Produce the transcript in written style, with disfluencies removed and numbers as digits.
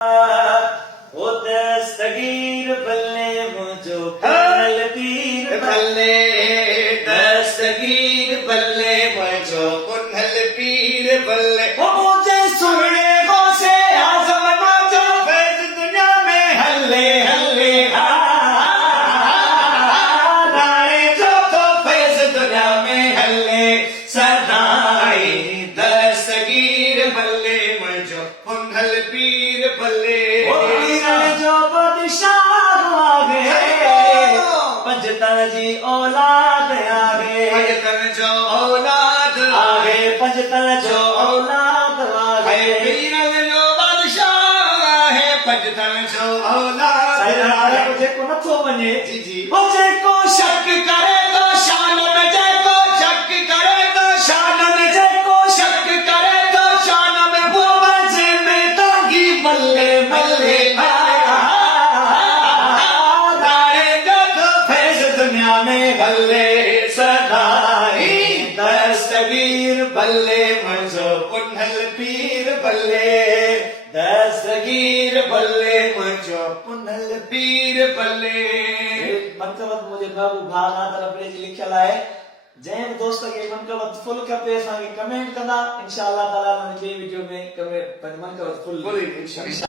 ओ दस्तगीर बल्ले मुझो पुनल पीर बल्ले दस्तगीर बल्ले मुझो पुनल पीर बल्ले ओ मुझे सुनने को से आजम जो फैज दुनिया में हल्ले हल्ले राणे जो तो फैज दुनिया में हल्ले सदाई दस्तगीर बल्ले मुझो पुनल पीर बल्ले जो बादशाह आ गए पंजतन जी औलाद आ गए पंजतन जो औलाद आ गए पंजतन जो औलाद आ गए पीरन जो बादशाह है पंजतन जो औलाद मुझे को नथो वञे जी जी मुझे को शक करे तो शान में जेको शक करे तो शान में जेको शक करे तो शान में वो मजे में दागी बल्ले बल्ले राणे जो तो फैज दुनिया में बल्ले सदाई दस्तगीर बल्ले मुझो पुनल पीर बल्ले दस्तगीर बल्ले मुझो पुनल पीर बल्ले मनकवत मुझे बाबू भागा तरफ लिखियल आहे जंहिं दोस्त खे मनकवत फुल खपे असांखे कमेंट कंदा इंशाअल्लाह ताला ॿिए वीडियो में मनकवत फुल बोली इंशाअल्लाह।